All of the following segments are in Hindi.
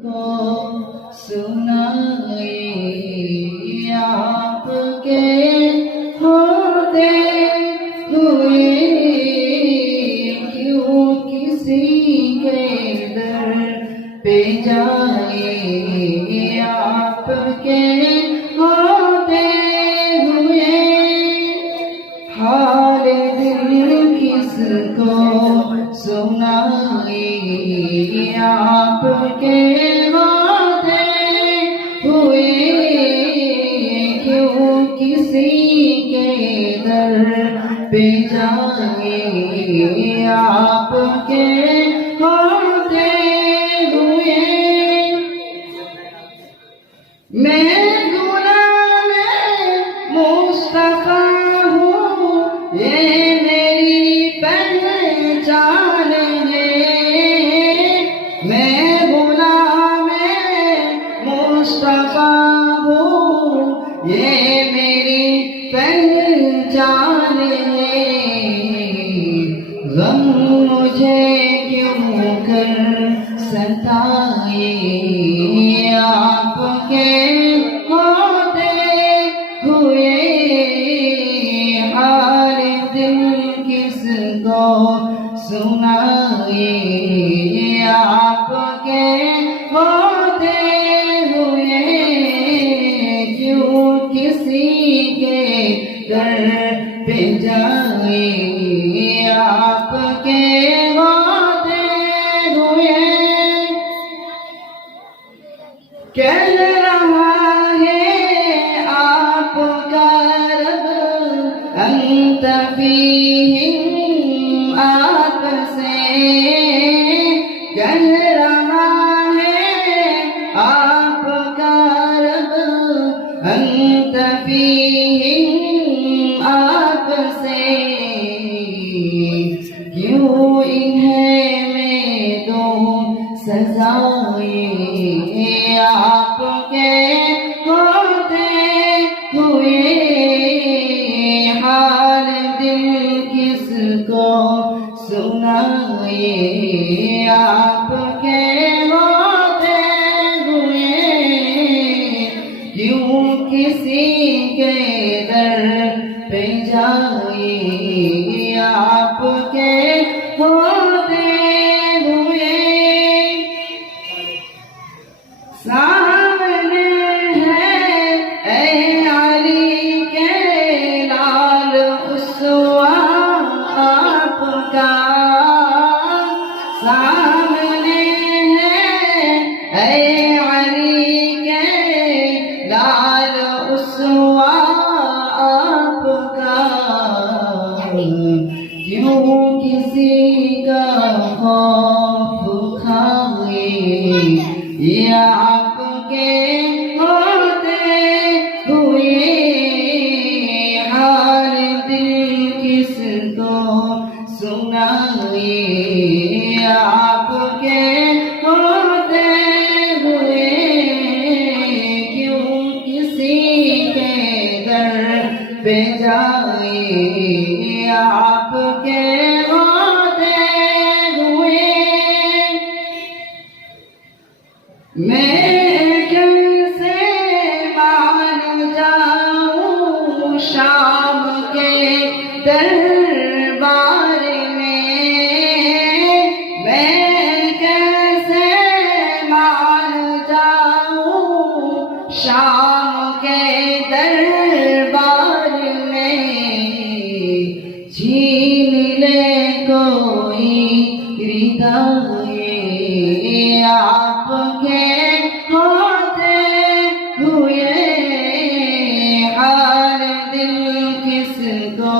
को सुनाए आपके होते हुए क्यों किसी के दर पे जाए आपके होते हुए हाल दिल किसको सुनाए आपके होते हुए क्यों किसी के दर पे जाए आपके होते हुए मैं गुलाम मुस्तफा हूँ ये मेरी पहचान है मैं गुलाम मुस्तफा हूँ ये मेरी पहचान है गम मुझे क्यों कर सताए आपके होते हुए हाल दिल किसको सुनाए आपके होते हुए क्यों किसी के दर पे जाए आपके होते हुए कह रहा है आपका रब अंत फीहिम आपसे कह रहा है आपका रब अंत फीहिम आपसे क्यों इन्हें मैं दूं सजाए आपके होते हुए हाल दिल किसको सुनाए आपके होते हुए क्यों किसी के दर पे जाए आपके होते हुए सामने है ऐ अली के लाल उसवा आपका सामने है ऐ अली के लाल उसवा आपका क्यों किसी का खौफ खाए ये आपके होते हुए हाल दिल किसको सुनाए आपके होते हुए क्यों किसी के दर पे जाए आपके होते हुए मैं कैसे मान जाऊं शाम के दरबार में मैं कैसे मान जाऊं शाम के दरबार में छीन ले कोई हृदय आपके होते हुए हाल दिल किसको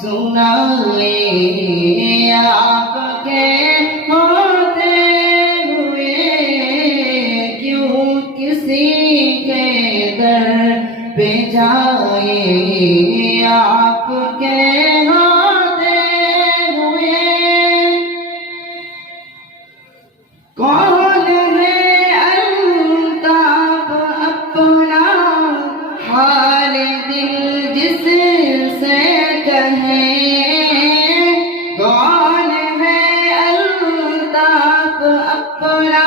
सुनाए आपके होते हुए क्यों किसी के दर पे जाए आपके होते हुए कौन है अल्ताफ अपना हाल दिल जिससे कहे कौन है अल्ताफ अपना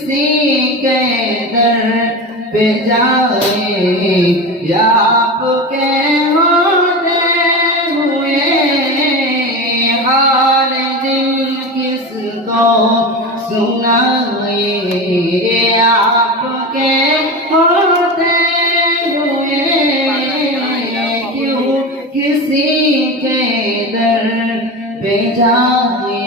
किसी के दर पे जाए या आपके होते हुए हाल दिल किसको सुनाए आपके होते हुए क्यों किसी के दर पे जाए